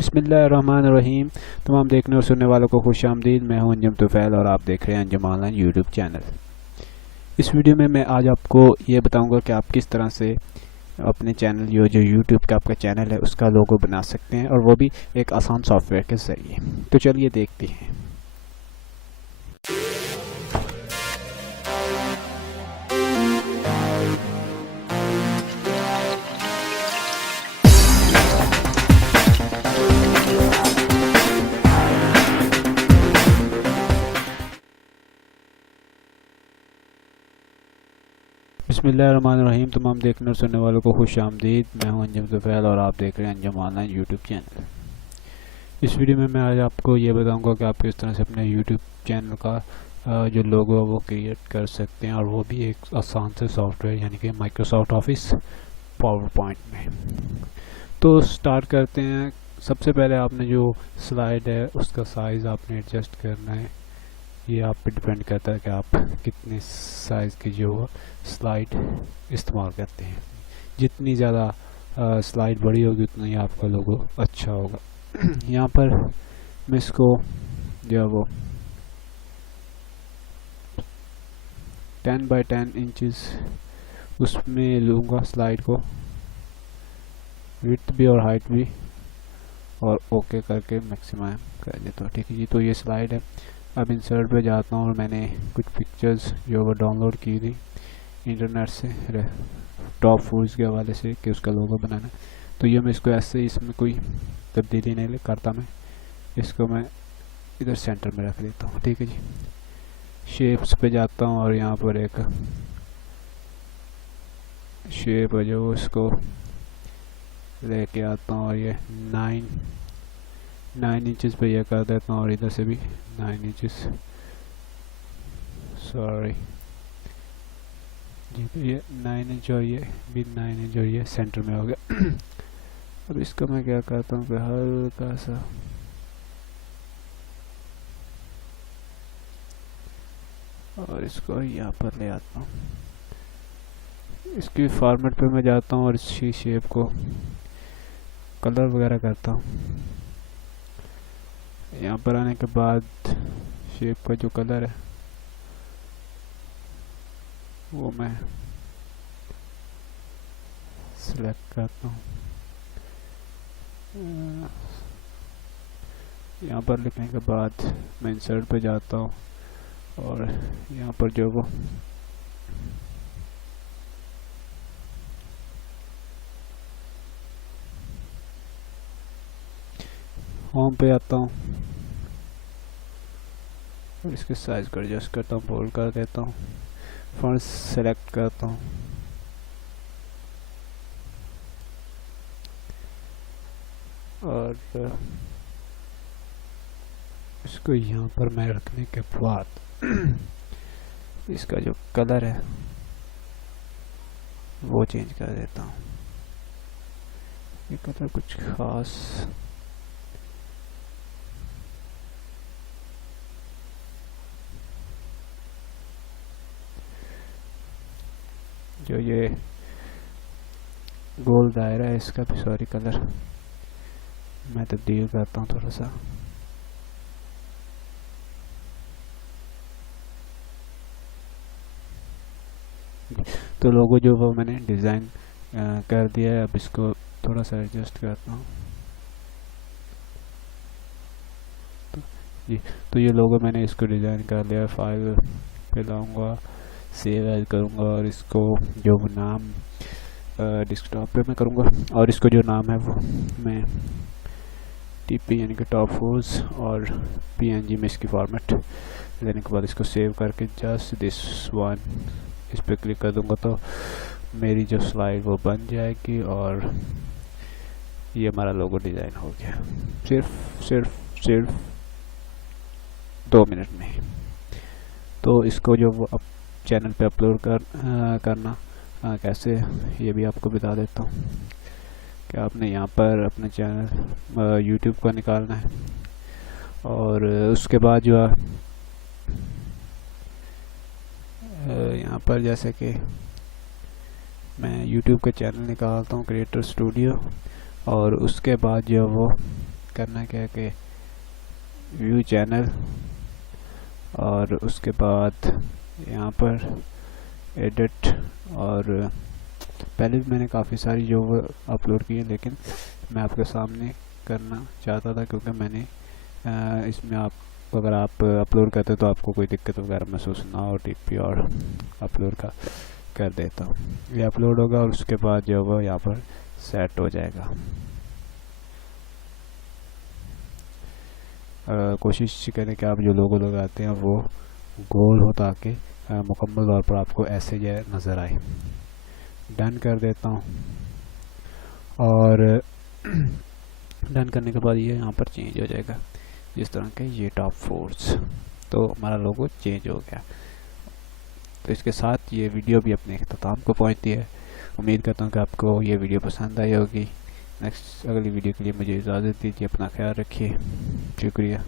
बिस्मिल्लाहिर्रहमानिर्रहीम। तमाम देखने और सुनने वालों को खुश आमदीद। मैं हूं अंजुम तुफैल और आप देख रहे हैं अंजुम ऑनलाइन यूट्यूब चैनल। इस वीडियो में मैं आज आपको ये बताऊंगा कि आप किस तरह से अपने चैनल जो यूट्यूब का आपका चैनल है उसका लोगो बना सकते हैं, और वो भी एक आसान सॉफ्टवेयर के ज़रिए। तो चलिए देखते हैं। बिस्मिल्लाहिर्रहमानिर्रहीम। तमाम देखने और सुनने वालों को खुश आमदीद। मैं हूं अंजुम तुफैल और आप देख रहे हैं अंजुम ऑनलाइन यूट्यूब चैनल। इस वीडियो में मैं आज आपको ये बताऊंगा कि आप किस तरह से अपने यूट्यूब चैनल का जो लोगो है वो क्रिएट कर सकते हैं, और वो भी एक आसान से सॉफ्टवेयर यानी कि माइक्रोसॉफ्ट ऑफिस पावर पॉइंट में। तो स्टार्ट करते हैं। सबसे पहले आपने जो स्लाइड है उसका साइज़ आपने एडजस्ट करना है। ये आप पे डिपेंड करता है कि आप कितने साइज़ की जो स्लाइड इस्तेमाल करते हैं। जितनी ज़्यादा स्लाइड बड़ी होगी उतना ही आपका लोगो अच्छा होगा। यहाँ पर मैं इसको जो वो 10 बाई 10 इंचज़ उसमें लूँगा स्लाइड को, विड्थ भी और हाइट भी, और ओके करके मैक्सिमम कर देता हूँ। ठीक है जी। तो ये स्लाइड है। अब इंसर्ट पे जाता हूँ और मैंने कुछ पिक्चर्स जो वो डाउनलोड की थी इंटरनेट से, टॉप फूड्स के हवाले से कि उसका लोगो बनाना। तो ये मैं इसको ऐसे, इसमें कोई तब्दीली नहीं करता, मैं इसको मैं इधर सेंटर में रख देता हूँ। ठीक है जी। शेप्स पे जाता हूँ और यहाँ पर एक शेप है जो उसको लेके आता हूँ, और ये 9 इंचज़ पे ये कर देता हूँ, और इधर से भी 9 इंचज़, सॉरी जी। तो ये 9 इंच और ये भी 9 इंच और ये सेंटर में हो गया। अब इसको मैं क्या करता हूँ कि हल्का सा और इसको यहाँ पर ले आता हूँ। इसकी फॉर्मेट पे मैं जाता हूँ और इसी शेप को कलर वगैरह करता हूँ। यहाँ पर आने के बाद शेप का जो कलर है वो मैं सिलेक्ट करता हूँ। यहाँ पर लिखने के बाद मैं इंसर्ट पे जाता हूँ और यहाँ पर जो वो होम पे आता हूँ और इसके साइज को एडजस्ट करता हूँ, बोल्ड कर देता हूँ, फॉन्ट सेलेक्ट करता हूँ, और इसको यहाँ पर मैं रखने के बाद इसका जो कलर है वो चेंज कर देता हूँ। ये कलर कुछ खास जो ये गोल दायरा है इसका भी सॉरी कलर मैं तब्दील करता हूँ थोड़ा सा। तो लोगो जो वो मैंने डिज़ाइन कर दिया है। अब इसको थोड़ा सा एडजस्ट करता हूँ। तो ये लोगो मैंने इसको डिज़ाइन कर लिया। फाइल पे लाऊंगा, सेव एज करूँगा, और इसको जो नाम डेस्कटॉप पे मैं करूँगा, और इसको जो नाम है वो मैं टीपी यानी कि टॉप फोर्स और पीएनजी में इसकी फॉर्मेट लेने के बाद इसको सेव करके जस्ट दिस वन इस पर क्लिक कर दूंगा तो मेरी जो स्लाइड वो बन जाएगी, और ये हमारा लोगो डिज़ाइन हो गया सिर्फ 2 मिनट में। तो इसको जो वो अब चैनल पे अपलोड करना कैसे ये भी आपको बता देता हूँ कि आपने यहाँ पर अपने चैनल यूट्यूब का निकालना है, और उसके बाद जो है यहाँ पर जैसे कि मैं यूट्यूब का चैनल निकालता हूँ क्रिएटर स्टूडियो, और उसके बाद जो वो करना क्या है कि व्यू चैनल, और उसके बाद यहाँ पर एडिट, और पहले भी मैंने काफ़ी सारी जो वो अपलोड की है, लेकिन मैं आपके सामने करना चाहता था क्योंकि मैंने इसमें आप अगर आप अपलोड करते तो आपको कोई दिक्कत वगैरह महसूस ना हो, टीपी और अपलोड का कर देता हूँ। ये अपलोड होगा और उसके बाद जो वो यहाँ पर सेट हो जाएगा। कोशिश करें कि आप जो लोगो लगाते हैं वो गोल हो ताकि मुकम्मल तौर पर आपको ऐसे जो नज़र आए। डन कर देता हूँ और डन करने के बाद ये यहाँ पर चेंज हो जाएगा जिस तरह के ये टॉप फोर्स, तो हमारा लोगो चेंज हो गया। तो इसके साथ ये वीडियो भी अपने इख्तिताम को पहुँचती है। उम्मीद करता हूँ कि आपको ये वीडियो पसंद आई होगी। नेक्स्ट अगली वीडियो के लिए मुझे इजाज़त दीजिए, अपना ख्याल रखिए, शुक्रिया।